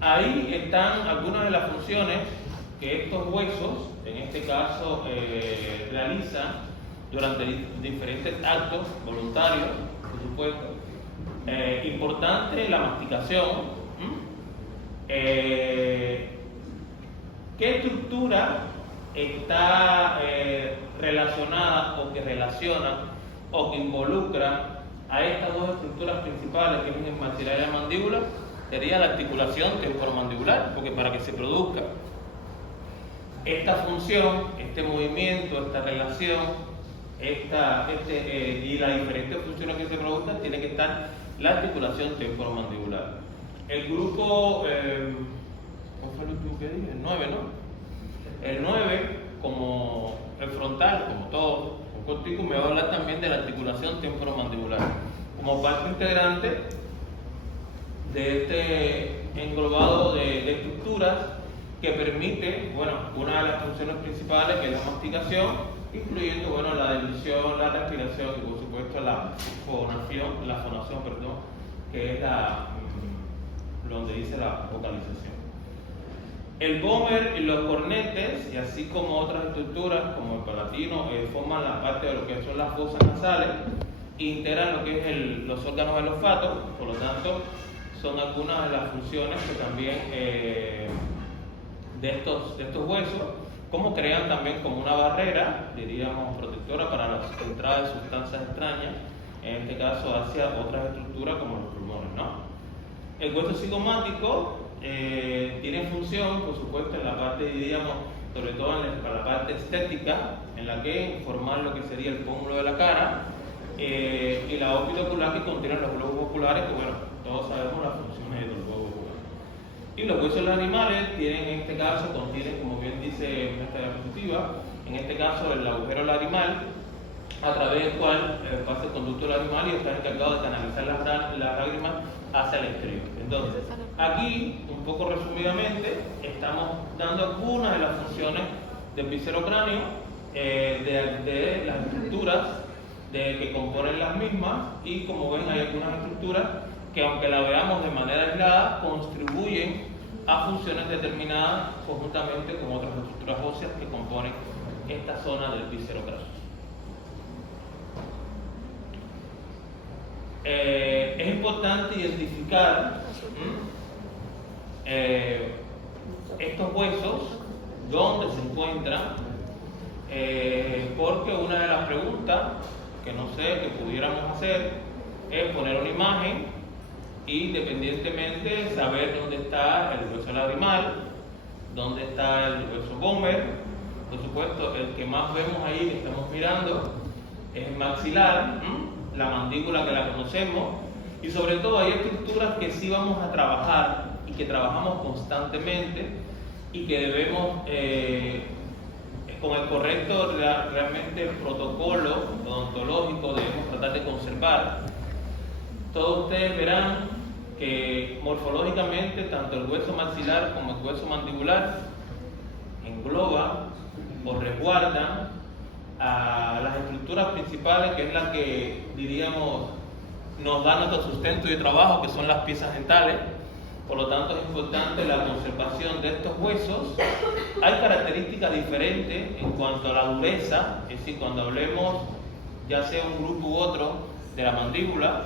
Ahí están algunas de las funciones que estos huesos, en este caso, realizan durante diferentes actos voluntarios, por supuesto. Importante la masticación. ¿Qué estructura está relacionada o que relaciona o que involucra a estas dos estructuras principales que es el maxilar y la mandíbula? Sería la articulación temporomandibular, porque para que se produzca esta función, este movimiento, esta relación, y las diferentes funciones que se produzcan, tiene que estar la articulación temporomandibular. El grupo, ¿cuál fue el último que dije? El 9, ¿no? El 9, como el frontal, como todo, un cortico, me va a hablar también de la articulación temporomandibular, como parte integrante de este englobado de estructuras que permite, bueno, una de las funciones principales, que es la masticación, incluyendo, bueno, la deglución, la respiración y por supuesto la fonación, que es donde dice la vocalización. El vómer y los cornetes, y así como otras estructuras como el palatino, forman la parte de lo que son las fosas nasales, integran lo que es los órganos del olfato, por lo tanto son algunas de las funciones que también de estos huesos, como crean también como una barrera, diríamos protectora para la entrada de sustancias extrañas, en este caso hacia otras estructuras como los pulmones, ¿no? El hueso cigomático tiene función, por supuesto, en la parte, diríamos, sobre todo en la parte estética, en la que formar lo que sería el pómulo de la cara, y la órbita ocular que contiene los globos oculares, que bueno, todos sabemos las funciones de los globos oculares. Y los huesos de los animales tienen, en este caso, contienen, como bien dice esta diapositiva, en este caso el agujero lagrimal, a través del cual pasa el conducto lagrimal y está encargado de canalizar las lágrimas hacia el exterior. Entonces, aquí, un poco resumidamente, estamos dando algunas de las funciones del viscerocráneo, de las estructuras que componen las mismas, y como ven hay algunas estructuras que, aunque la veamos de manera aislada, contribuyen a funciones determinadas conjuntamente con otras estructuras óseas que componen esta zona del viscerocráneo. Es importante identificar estos huesos, dónde se encuentran, porque una de las preguntas que no sé, que pudiéramos hacer, es poner una imagen y independientemente saber dónde está el hueso lagrimal, dónde está el hueso vómer. Por supuesto, el que más vemos ahí, que estamos mirando, es el maxilar, la mandíbula que la conocemos, y sobre todo hay estructuras que sí vamos a trabajar y que trabajamos constantemente y que debemos, con el correcto realmente protocolo odontológico, debemos tratar de conservar. Todos ustedes verán que morfológicamente tanto el hueso maxilar como el hueso mandibular engloba o resguardan a las estructuras principales, que es la que, diríamos, nos da nuestro sustento de trabajo, que son las piezas dentales. Por lo tanto, es importante la conservación de estos huesos. Hay características diferentes en cuanto a la dureza, es decir, cuando hablemos, ya sea un grupo u otro, de la mandíbula,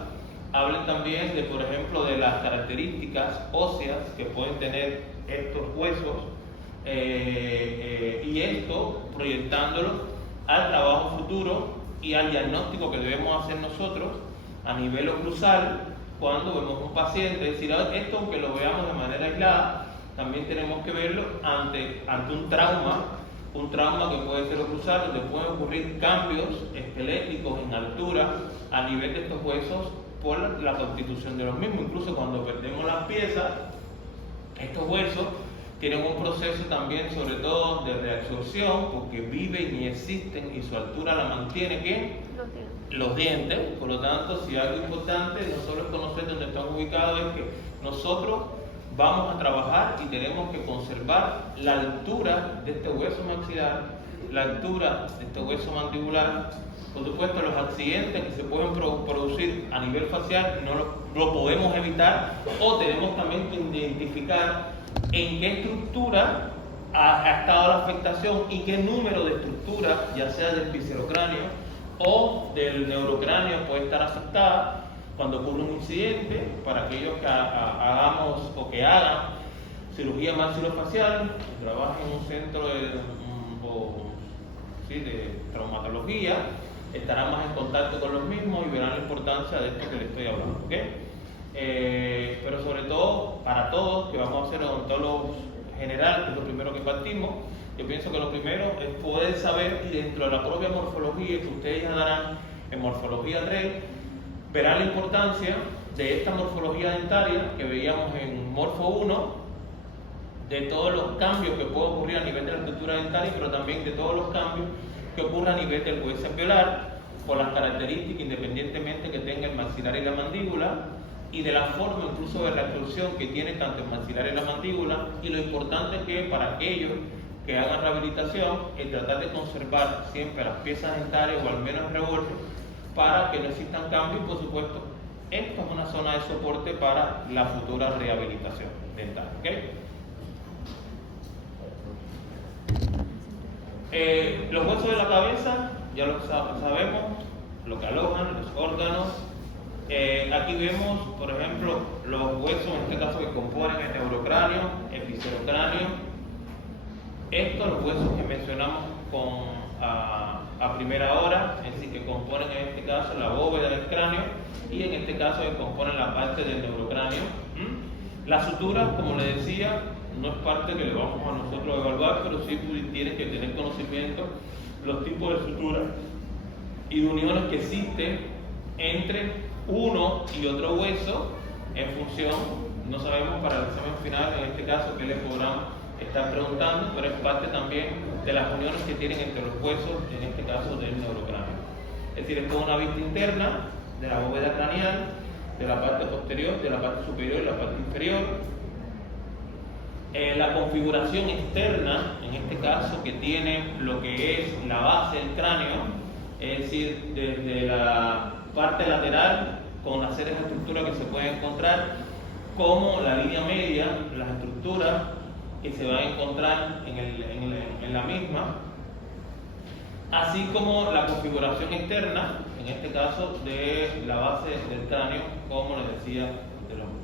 hablen también de, por ejemplo, de las características óseas que pueden tener estos huesos, y esto proyectándolo al trabajo futuro y al diagnóstico que debemos hacer nosotros a nivel oclusal cuando vemos un paciente. Es decir, esto, aunque lo veamos de manera aislada, también tenemos que verlo ante un trauma que puede ser oclusal, donde pueden ocurrir cambios esqueléticos en altura a nivel de estos huesos por la constitución de los mismos. Incluso cuando perdemos las piezas, estos huesos tienen un proceso también, sobre todo, de reabsorción, porque viven y existen y su altura la mantiene, ¿qué? Los dientes. Por lo tanto, si algo importante no solo es conocer dónde están ubicados, es que nosotros vamos a trabajar y tenemos que conservar la altura de este hueso maxilar, la altura de este hueso mandibular. Por supuesto, los accidentes que se pueden producir a nivel facial no lo podemos evitar, o tenemos también que identificar identificar en qué estructura ha estado la afectación y qué número de estructuras, ya sea del viscerocráneo o del neurocráneo, puede estar afectada cuando ocurre un incidente. Para aquellos que hagamos o que hagan cirugía maxilofacial, que trabajen en un centro de traumatología, estarán más en contacto con los mismos y verán la importancia de esto que les estoy hablando, ¿okay? Pero sobre todo, para todos que vamos a ser odontólogos general, que es lo primero que partimos, yo pienso que lo primero es poder saber, y dentro de la propia morfología que ustedes ya darán en morfología 3, verán la importancia de esta morfología dentaria que veíamos en Morfo 1, de todos los cambios que pueden ocurrir a nivel de la estructura dentaria, pero también de todos los cambios que ocurren a nivel del hueso alveolar, por las características independientemente que tenga el maxilar y la mandíbula, y de la forma incluso de reabsorción que tiene tanto el maxilar y la mandíbula, y lo importante que es para aquellos que hagan rehabilitación el tratar de conservar siempre las piezas dentarias o al menos rebordes para que no existan cambios. Por supuesto, esto es una zona de soporte para la futura rehabilitación dental, ¿okay? Los huesos de la cabeza, ya lo sabemos, lo que alojan, los órganos. Aquí vemos, por ejemplo, los huesos, en este caso, que componen el neurocráneo, el viscerocráneo. Estos, los huesos que mencionamos a primera hora, es decir, que componen en este caso la bóveda del cráneo y en este caso que componen la parte del neurocráneo. Las suturas, como les decía, no es parte que le vamos a nosotros evaluar, pero sí tú tienes que tener conocimiento los tipos de suturas y de uniones que existen entre uno y otro hueso en función, no sabemos para el examen final en este caso qué le podrán estar preguntando, pero es parte también de las uniones que tienen entre los huesos, en este caso del neurocráneo. Es decir, es toda una vista interna de la bóveda craneal, de la parte posterior, de la parte superior y la parte inferior. La configuración externa, en este caso, que tiene lo que es la base del cráneo, es decir, desde la parte lateral, con las series de estructuras que se pueden encontrar, como la línea media, las estructuras que se van a encontrar en la misma, así como la configuración externa, en este caso, de la base del cráneo, como les decía anteriormente.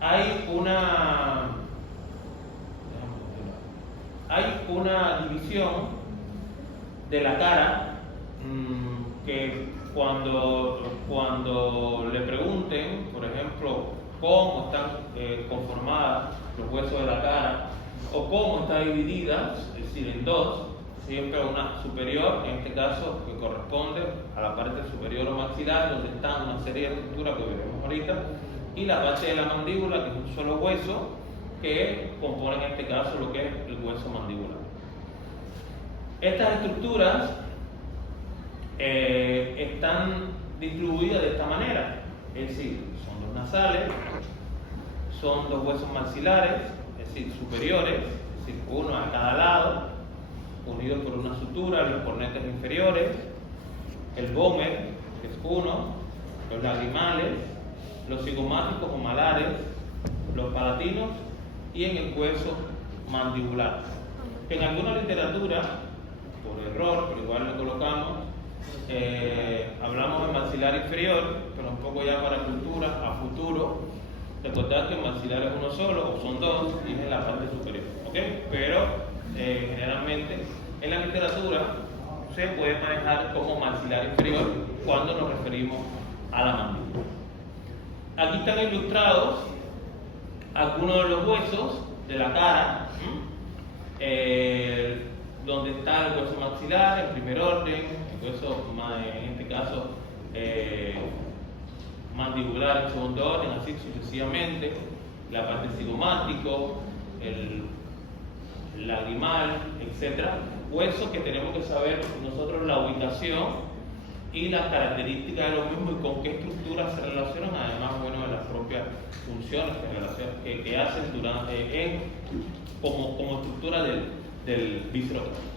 Hay una división de la cara que cuando le pregunten, por ejemplo, cómo están conformadas los huesos de la cara o cómo está dividida, es decir, en dos, siempre una superior, en este caso que corresponde a la parte superior o maxilar, donde están una serie de estructuras que veremos ahorita, y la parte de la mandíbula, que es un solo hueso, que compone en este caso lo que es el hueso mandibular. Estas estructuras están distribuidas de esta manera, es decir, son dos nasales, son dos huesos maxilares, es decir, superiores, es decir, uno a cada lado, unidos por una sutura, los cornetes inferiores, el vómer, que es uno, los lagrimales, los cigomáticos o malares, los palatinos y en el hueso mandibular. En alguna literatura, por error, pero igual lo colocamos, hablamos de maxilar inferior, pero un poco ya para cultura, a futuro, recordad que el maxilar es uno solo o son dos y es en la parte superior, ¿ok? Pero generalmente en la literatura se puede manejar como maxilar inferior cuando nos referimos a la mandíbula. Aquí están ilustrados algunos de los huesos de la cara, donde está el hueso maxilar en primer orden, el hueso, en este caso, mandibular en segundo orden, así sucesivamente, la parte cigomático, el lagrimal, etc. Huesos que tenemos que saber nosotros la ubicación y las características de los mismos y con qué estructuras se relacionan, además, bueno, de las propias funciones que hacen como estructura del viscerocráneo.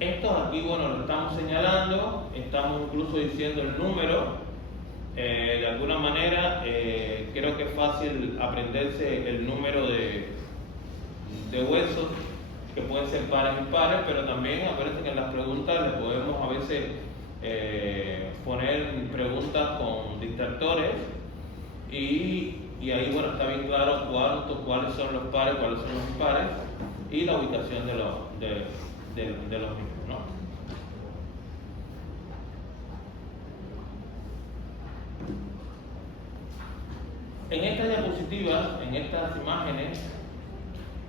Estos aquí, bueno, lo estamos señalando, estamos incluso diciendo el número. De alguna manera, creo que es fácil aprenderse el número de huesos, que pueden ser pares y impares, pero también acuérdense que en las preguntas le podemos a veces poner preguntas con distractores y ahí, bueno, está bien claro cuáles son los pares, cuáles son los impares y la ubicación de los mismos, ¿no? En estas diapositivas, en estas imágenes,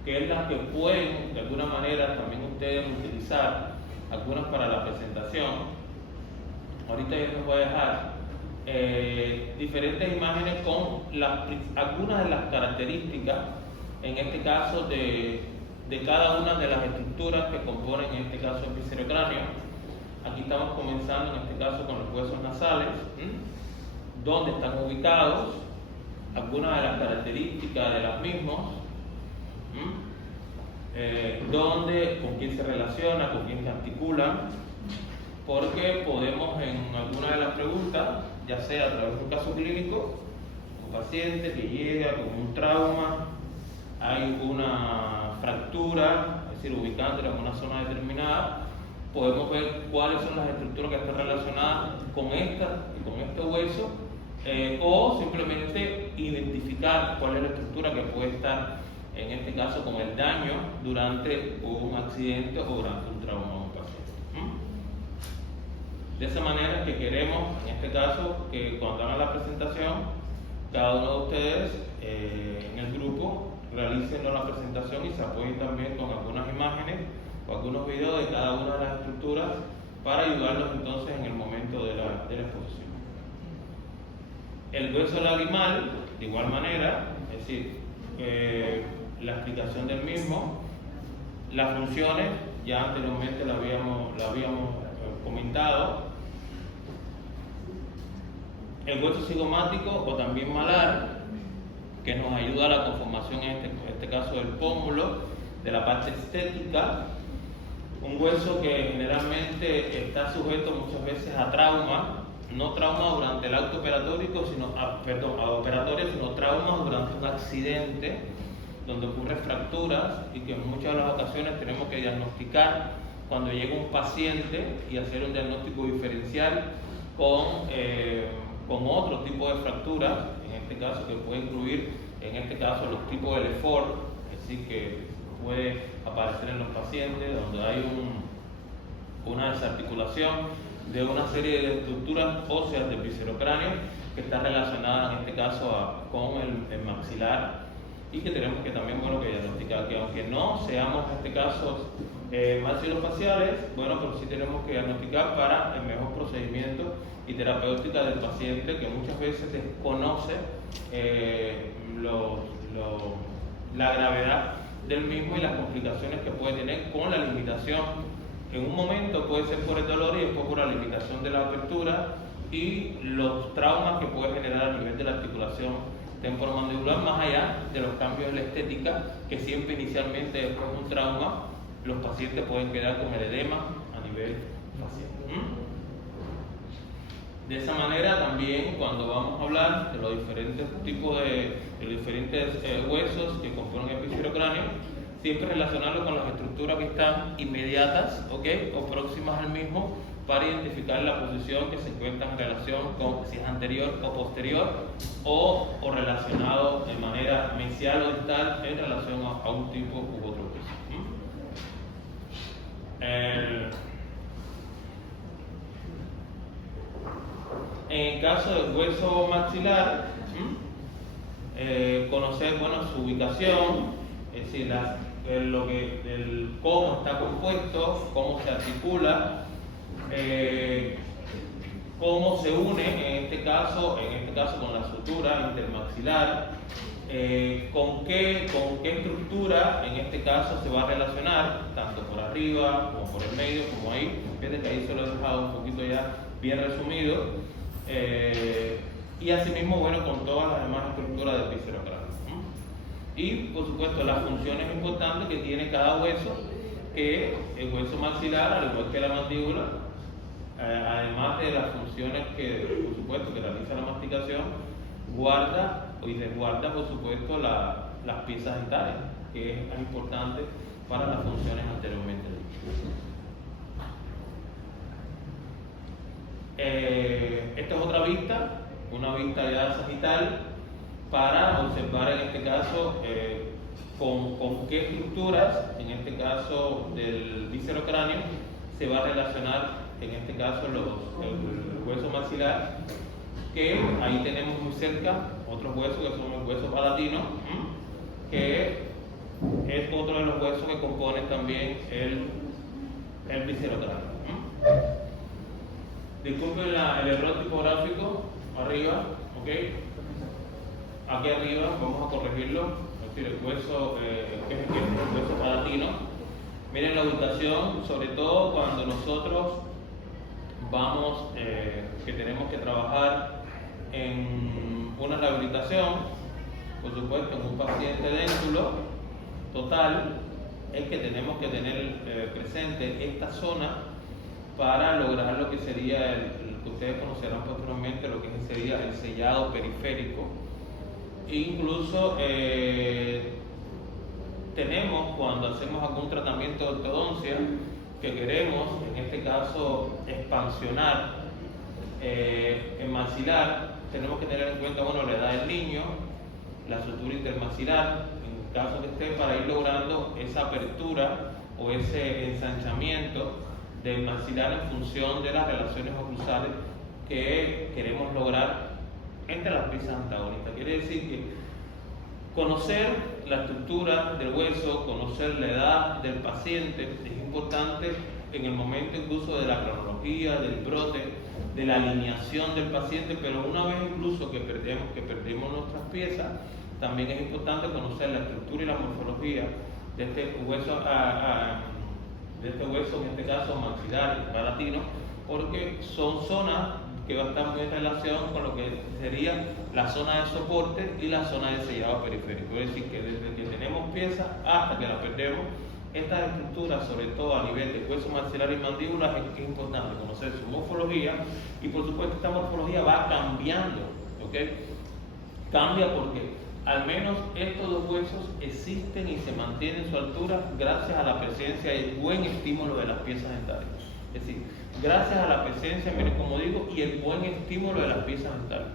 que es las que pueden de alguna manera también ustedes utilizar, algunas para la presentación, ahorita yo les voy a dejar diferentes imágenes con algunas de las características, en este caso de cada una de las estructuras que componen, en este caso, el viscerocráneo. Aquí estamos comenzando, en este caso, con los huesos nasales, dónde están ubicados, algunas de las características de los mismos, con quién se relaciona, con quién se articulan, porque podemos en alguna de las preguntas, ya sea a través de un caso clínico, un paciente que llega con un trauma, hay una fractura, es decir, ubicándola en una zona determinada, podemos ver cuáles son las estructuras que están relacionadas con este hueso, o simplemente identificar cuál es la estructura que puede estar, en este caso, con el daño durante un accidente o durante un trauma a un paciente. De esa manera que queremos, en este caso, que cuando hagan la presentación, cada uno de ustedes en el grupo realicen la presentación y se apoyen también con algunas imágenes o algunos videos de cada una de las estructuras para ayudarlos entonces en el momento de la exposición. El hueso lagrimal, de igual manera, es decir, la explicación del mismo, las funciones, ya anteriormente la habíamos comentado. El hueso cigomático o también malar, que nos ayuda a la conformación, en este caso del pómulo, de la parte estética. Un hueso que generalmente está sujeto muchas veces a trauma, no trauma durante el acto operatorio, sino trauma durante un accidente donde ocurren fracturas y que en muchas de las ocasiones tenemos que diagnosticar cuando llega un paciente y hacer un diagnóstico diferencial con otro tipo de fracturas, en este caso que puede incluir, en este caso, los tipos de Lefort, es decir, que puede aparecer en los pacientes donde hay una desarticulación de una serie de estructuras óseas del viscerocráneo que está relacionada, en este caso, con el maxilar, y que tenemos que también, bueno, que diagnosticar, que aunque no seamos, en este caso, maxilofaciales, bueno, pero sí tenemos que diagnosticar para el mejor procedimiento y terapéutica del paciente, que muchas veces desconoce la gravedad del mismo y las complicaciones que puede tener con la limitación. En un momento puede ser por el dolor y después por la limitación de la apertura y los traumas que puede generar a nivel de la articulación temporomandibular, más allá de los cambios en la estética, que siempre inicialmente después de un trauma los pacientes pueden quedar con el edema a nivel facial. De esa manera también, cuando vamos a hablar de los diferentes tipos de los diferentes huesos que componen el viscerocráneo, siempre relacionarlo con las estructuras que están inmediatas, o próximas al mismo, para identificar la posición que se encuentra en relación con si es anterior o posterior, o relacionado de manera mesial o distal en relación a un tipo u otro hueso. En el caso del hueso maxilar, conocer, bueno, su ubicación, es decir, cómo está compuesto, cómo se articula, cómo se une en este caso con la sutura intermaxilar, con qué estructura en este caso se va a relacionar, tanto por arriba como por el medio, como ahí. Fíjense que ahí se lo he dejado un poquito ya bien resumido. Y asimismo, bueno, con todas las demás estructuras del viscerocráneo. Y por supuesto las funciones importantes que tiene cada hueso que el hueso maxilar, al igual que la mandíbula, además de las funciones que, por supuesto, que realiza la masticación, guarda y resguarda, por supuesto, las piezas dentales, que es importante para las funciones anteriormente dichas. Esta es otra vista, una vista ya sagital, para observar en este caso con qué estructuras, en este caso del viscerocráneo, se va a relacionar, en este caso, el hueso maxilar, que ahí tenemos muy cerca otros huesos que son el hueso palatino, que es otro de los huesos que componen también el viscerocráneo. Disculpen el error tipográfico arriba, ¿ok? Aquí arriba vamos a corregirlo, es decir, el hueso, que es el hueso palatino. Miren la ubicación, sobre todo cuando nosotros vamos, que tenemos que trabajar en una rehabilitación, por supuesto en un paciente déntulo total, es que tenemos que tener presente esta zona para lograr lo que sería el que ustedes conocerán posteriormente, lo que sería el sellado periférico. Incluso tenemos, cuando hacemos algún tratamiento de ortodoncia, que queremos, en este caso, expansionar el maxilar, tenemos que tener en cuenta, bueno, la edad del niño, la sutura intermaxilar, en el caso que esté, para ir logrando esa apertura o ese ensanchamiento del maxilar en función de las relaciones oclusales que queremos lograr entre las piezas antagonistas. Quiere decir que conocer la estructura del hueso, conocer la edad del paciente es importante en el momento incluso de la cronología, del brote, de la alineación del paciente, pero una vez incluso que perdemos nuestras piezas, también es importante conocer la estructura y la morfología de este hueso, en este caso maxilar y palatino, porque son zonas que va a estar muy en relación con lo que sería la zona de soporte y la zona de sellado periférico. Es decir, que desde que tenemos piezas hasta que la perdemos, estas estructuras, sobre todo a nivel de hueso maxilar y mandíbula, es importante conocer su morfología, y por supuesto esta morfología va cambiando, ¿ok? Cambia porque al menos estos dos huesos existen y se mantienen su altura gracias a la presencia y el buen estímulo de las piezas dentales. Es decir, gracias a la presencia, miren como digo, y el buen estímulo de las piezas dentales.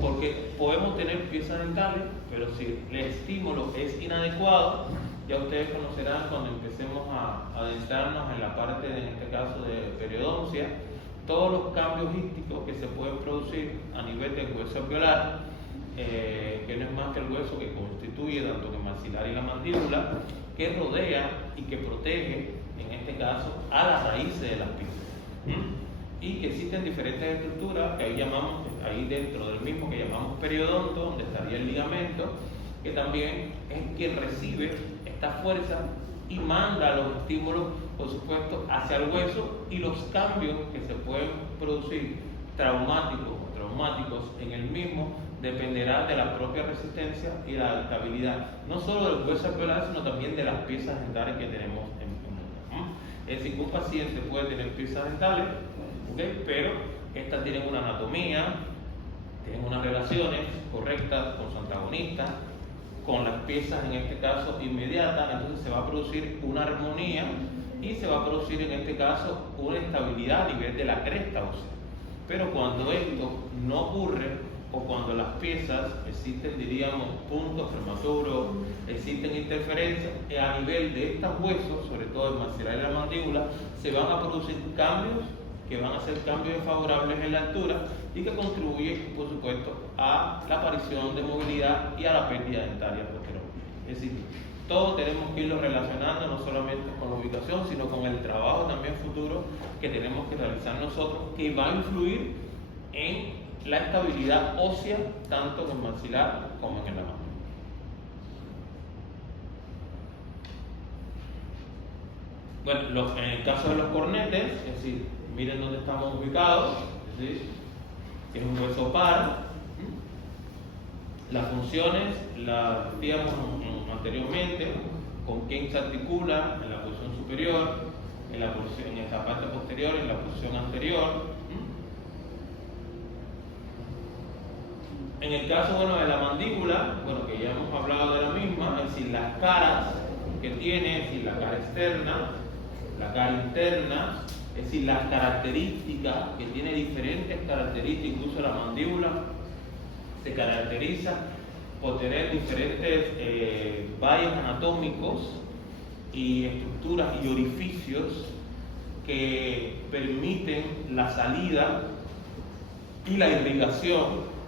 Porque podemos tener piezas dentales, pero si el estímulo es inadecuado, ya ustedes conocerán cuando empecemos a adentrarnos en la parte, en este caso, de periodoncia, todos los cambios ísticos que se pueden producir a nivel del hueso alveolar, que no es más que el hueso que constituye tanto el maxilar y la mandíbula, que rodea y que protege, en este caso, a las raíces de las piezas. Y que existen diferentes estructuras que ahí llamamos, ahí dentro del mismo que llamamos periodonto, donde estaría el ligamento, que también es quien recibe esta fuerza y manda los estímulos, por supuesto, hacia el hueso, y los cambios que se pueden producir traumáticos en el mismo dependerá de la propia resistencia y la adaptabilidad, no solo del hueso alveolar, sino también de las piezas dentales que tenemos en uno. Es decir, que un paciente puede tener piezas dentales, ¿okay? Pero estas tienen una anatomía, tienen unas relaciones correctas con su antagonista, con las piezas en este caso inmediatas, entonces se va a producir una armonía y se va a producir en este caso una estabilidad a nivel de la cresta ósea. Pero cuando esto no ocurre, o cuando las piezas existen, diríamos, puntos prematuros, existen interferencias, a nivel de estos huesos, sobre todo el maxilar y la mandíbula, se van a producir cambios que van a ser cambios desfavorables en la altura y que contribuyen, por supuesto, a la aparición de movilidad y a la pérdida dentaria posteriormente. Es decir, todo tenemos que irlo relacionando, no solamente con la ubicación, sino con el trabajo también futuro que tenemos que realizar nosotros, que va a influir en la estabilidad ósea, tanto en el maxilar como en la mandíbula. Bueno, en el caso de los cornetes, es decir, miren dónde estamos ubicados, es decir, es un hueso par. Las funciones las decíamos anteriormente, con quién se articula en la posición superior, en esa parte posterior, en la posición anterior. En el caso de la mandíbula, que ya hemos hablado de la misma, es decir, las caras que tiene, es decir, la cara externa, la cara interna, es decir, las características, que tiene diferentes características, incluso la mandíbula se caracteriza por tener diferentes valles anatómicos y estructuras y orificios que permiten la salida y la irrigación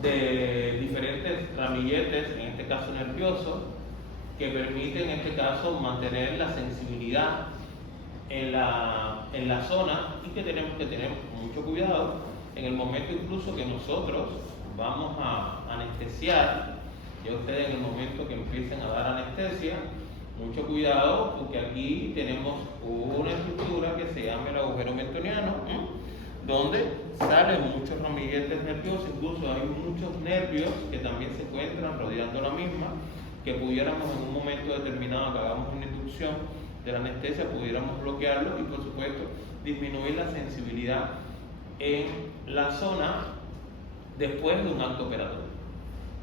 de diferentes ramilletes, en este caso nerviosos, que permiten en este caso mantener la sensibilidad en la zona, y que tenemos que tener mucho cuidado en el momento incluso que nosotros vamos a anestesiar. Ya ustedes en el momento que empiecen a dar anestesia, mucho cuidado, porque aquí tenemos una estructura que se llama el agujero mentoniano, donde salen muchos ramilletes nerviosos, incluso hay muchos nervios que también se encuentran rodeando la misma, que pudiéramos en un momento determinado que hagamos una inducción de la anestesia, pudiéramos bloquearlo y por supuesto disminuir la sensibilidad en la zona después de un acto operatorio.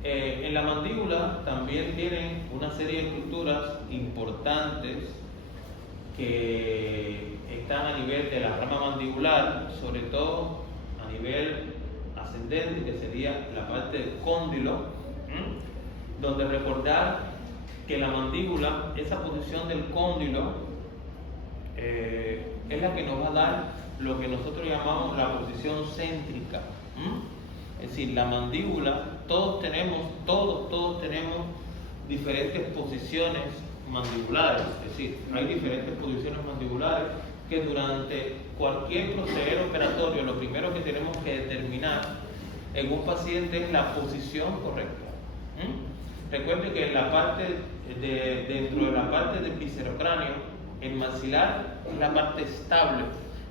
En la mandíbula también tienen una serie de estructuras importantes que están a nivel de la rama mandibular, sobre todo a nivel ascendente, que sería la parte del cóndilo, donde recordar que la mandíbula, esa posición del cóndilo, es la que nos va a dar lo que nosotros llamamos la posición céntrica. Es decir, la mandíbula, todos tenemos diferentes posiciones mandibulares, es decir, hay diferentes posiciones mandibulares que durante cualquier proceder operatorio lo primero que tenemos que determinar en un paciente es la posición correcta. Recuerde que en la parte dentro de la parte del viscerocráneo, el maxilar es la parte estable,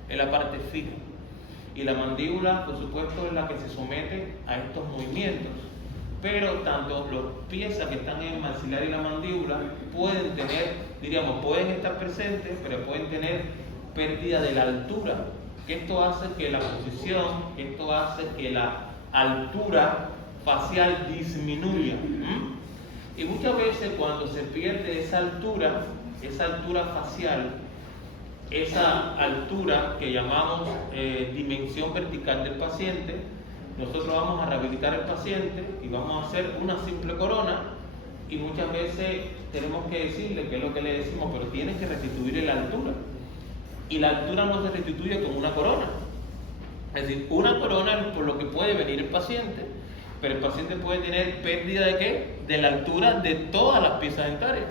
es la parte fija, y la mandíbula, por supuesto, es la que se somete a estos movimientos. Pero tanto las piezas que están en el maxilar y la mandíbula pueden estar presentes, pero pueden tener pérdida de la altura, que esto hace que la posición, esto hace que la altura facial disminuya. Y muchas veces cuando se pierde esa altura facial, esa altura que llamamos dimensión vertical del paciente, nosotros vamos a rehabilitar al paciente y vamos a hacer una simple corona, y muchas veces tenemos que decirle, que es lo que le decimos, pero tienes que restituirle la altura, y la altura no se restituye con una corona. Es decir, una corona es por lo que puede venir el paciente, pero el paciente puede tener pérdida ¿de qué? De la altura de todas las piezas dentarias.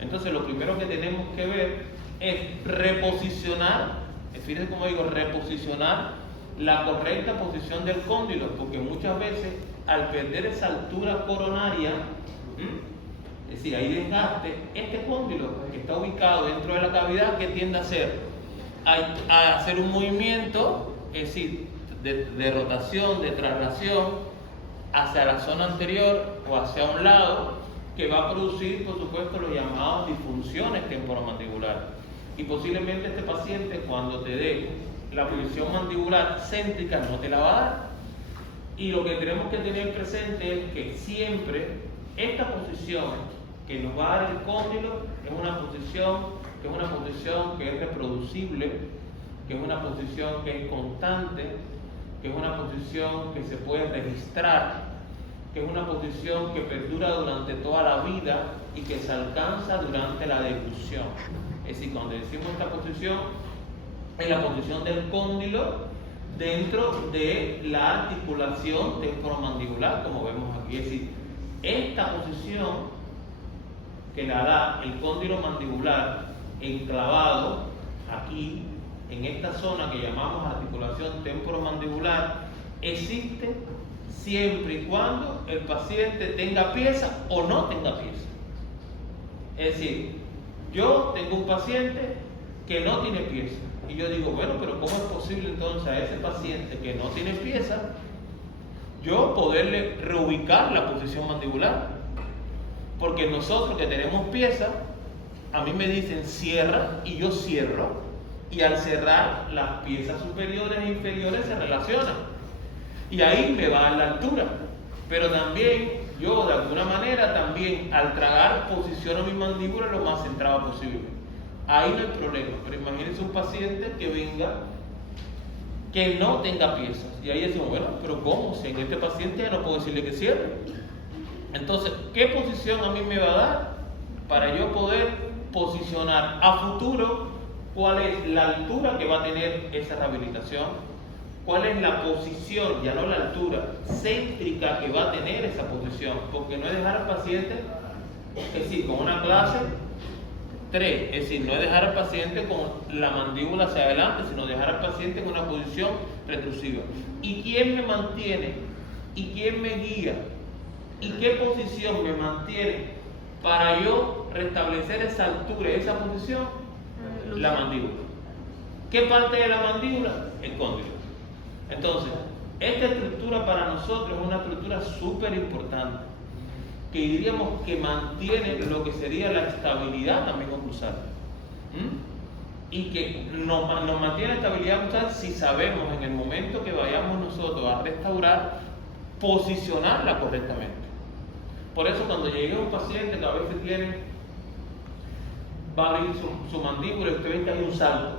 Entonces lo primero que tenemos que ver es reposicionar, fíjense cómo digo, reposicionar la correcta posición del cóndilo, porque muchas veces al perder esa altura coronaria, es decir, hay desgaste, este cóndilo que está ubicado dentro de la cavidad, ¿qué tiende a hacer? A hacer un movimiento, es decir, de rotación, de traslación hacia la zona anterior o hacia un lado, que va a producir, por supuesto, los llamados disfunciones temporomandibulares. Y posiblemente este paciente, cuando te dé la posición mandibular céntrica, no te la va a dar. Y lo que tenemos que tener presente es que siempre esta posición que nos va a dar el cóndilo es una posición que es reproducible, que es una posición que es constante, que es una posición que se puede registrar, que es una posición que perdura durante toda la vida y que se alcanza durante la deglución. Es decir, cuando decimos esta posición, es la posición del cóndilo dentro de la articulación temporomandibular, como vemos aquí. Es decir, esta posición que la da el cóndilo mandibular enclavado aquí, en esta zona que llamamos articulación temporomandibular, existe siempre y cuando el paciente tenga pieza o no tenga pieza. Es decir, yo tengo un paciente que no tiene pieza, y yo digo, bueno, pero ¿cómo es posible entonces a ese paciente que no tiene pieza yo poderle reubicar la posición mandibular? Porque nosotros que tenemos piezas, a mí me dicen cierra y yo cierro, y al cerrar las piezas superiores e inferiores se relacionan y ahí me va a la altura. Pero también yo de alguna manera también al tragar posiciono mi mandíbula lo más centrada posible. Ahí no hay problema. Pero imagínense un paciente que venga que no tenga piezas, y ahí decimos, bueno, pero ¿cómo? Si en este paciente ya no puedo decirle que cierre. Entonces, ¿qué posición a mí me va a dar para yo poder posicionar a futuro cuál es la altura que va a tener esa rehabilitación? ¿Cuál es la posición, ya no la altura, céntrica que va a tener esa posición? Porque no es dejar al paciente, es decir, con una clase 3, es decir, no es dejar al paciente con la mandíbula hacia adelante, sino dejar al paciente en una posición retrusiva. ¿Y quién me mantiene? ¿Y quién me guía? ¿Y qué posición me mantiene para yo restablecer esa altura, esa posición? La mandíbula. ¿Qué parte de la mandíbula? El cóndilo. Entonces, esta estructura para nosotros es una estructura súper importante, que diríamos que mantiene lo que sería la estabilidad también oclusal. Y que nos mantiene estabilidad oclusal si sabemos en el momento que vayamos nosotros a restaurar, posicionarla correctamente. Por eso cuando llegue un paciente que a veces va a abrir su mandíbula y usted ve que hay un salto,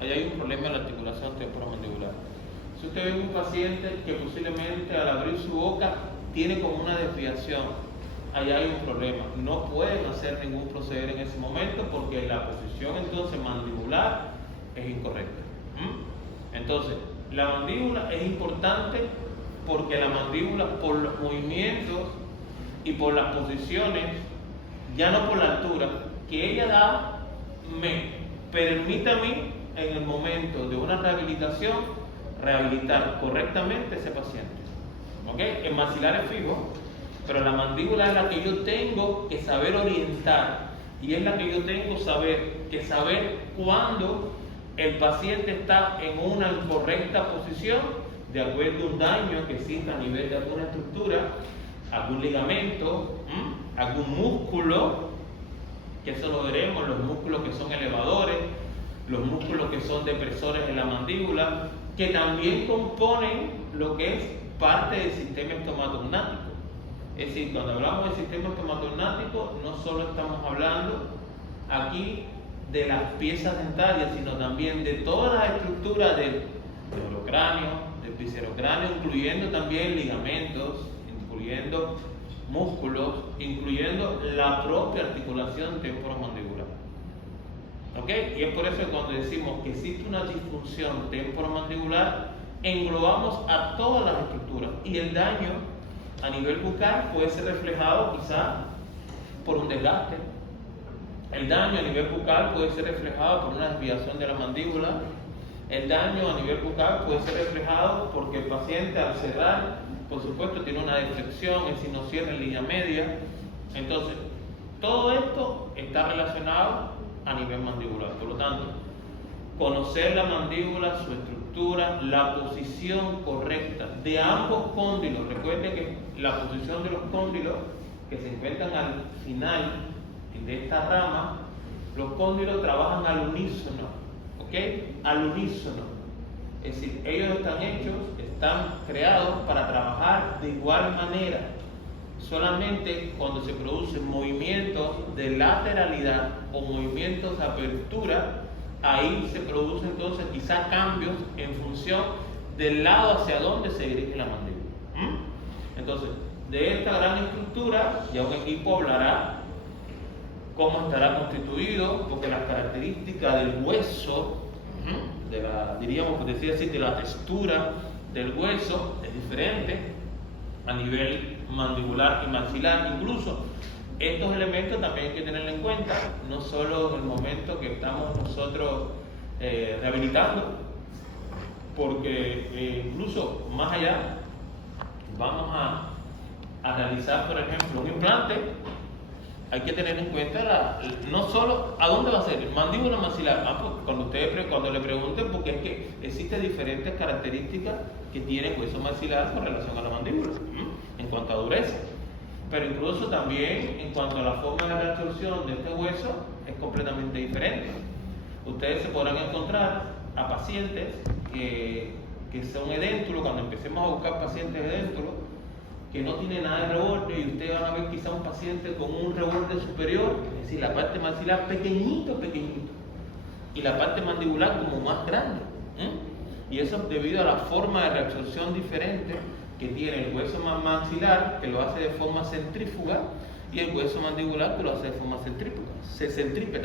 ahí hay un problema en la articulación temporomandibular. Si usted ve un paciente que posiblemente al abrir su boca tiene como una desviación, ahí hay un problema. No pueden hacer ningún proceder en ese momento porque la posición entonces mandibular es incorrecta. Entonces, la mandíbula es importante porque la mandíbula, por los movimientos y por las posiciones, ya no por la altura que ella da, me permite a mí en el momento de una rehabilitación rehabilitar correctamente a ese paciente. El maxilar es fijo, pero la mandíbula es la que yo tengo que saber orientar, y es la que yo tengo que saber cuándo el paciente está en una incorrecta posición de acuerdo a un daño que exista a nivel de alguna estructura, algún ligamento, algún músculo, que eso lo veremos, los músculos que son elevadores, los músculos que son depresores en la mandíbula, que también componen lo que es parte del sistema estomatognático. Es decir, cuando hablamos del sistema estomatognático, no solo estamos hablando aquí de las piezas dentarias, sino también de todas las estructuras del neurocráneo, del viscerocráneo, incluyendo también ligamentos, incluyendo músculos, incluyendo la propia articulación temporomandibular. Y es por eso que cuando decimos que existe una disfunción temporomandibular, englobamos a todas las estructuras, y el daño a nivel bucal puede ser reflejado quizá por un desgaste. El daño a nivel bucal puede ser reflejado por una desviación de la mandíbula. El daño a nivel bucal puede ser reflejado porque el paciente al cerrar, por supuesto, tiene una deflexión, es decir, no cierra en línea media. Entonces, todo esto está relacionado a nivel mandibular. Por lo tanto, conocer la mandíbula, su estructura, la posición correcta de ambos cóndilos. Recuerde que la posición de los cóndilos que se encuentran al final de esta rama, los cóndilos trabajan al unísono, al unísono. Es decir, ellos están creados para trabajar de igual manera. Solamente cuando se producen movimientos de lateralidad o movimientos de apertura, ahí se producen entonces quizá cambios en función del lado hacia donde se dirige la mandíbula. Entonces, de esta gran estructura ya un equipo hablará cómo estará constituido, porque las características del hueso, de la textura del hueso es diferente a nivel mandibular y maxilar. Incluso estos elementos también hay que tenerlo en cuenta, no solo en el momento que estamos nosotros rehabilitando, porque incluso más allá vamos a realizar, por ejemplo, un implante. Hay que tener en cuenta no solo a dónde va a ser, mandíbula o maxilar. Cuando le pregunten, porque es que existen diferentes características que tiene el hueso maxilar con relación a la mandíbula, en cuanto a dureza. pero incluso también en cuanto a la forma de reabsorción de este hueso es completamente diferente. Ustedes se podrán encontrar a pacientes que son edéntulos, cuando empecemos a buscar pacientes edéntulos, que no tienen nada de reborde, y ustedes van a ver quizá un paciente con un reborde superior, es decir, la parte maxilar pequeñito, y la parte mandibular como más grande. Y eso es debido a la forma de reabsorción diferente que tiene el hueso maxilar, que lo hace de forma centrífuga, y el hueso mandibular, que lo hace de forma centrípeta,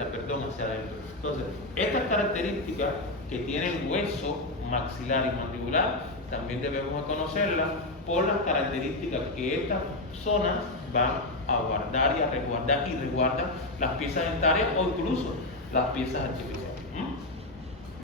hacia adentro. Entonces, estas características que tiene el hueso maxilar y mandibular, también debemos conocerlas por las características que estas zonas van a guardar y a resguardar y resguardan las piezas dentarias o incluso las piezas artificiales.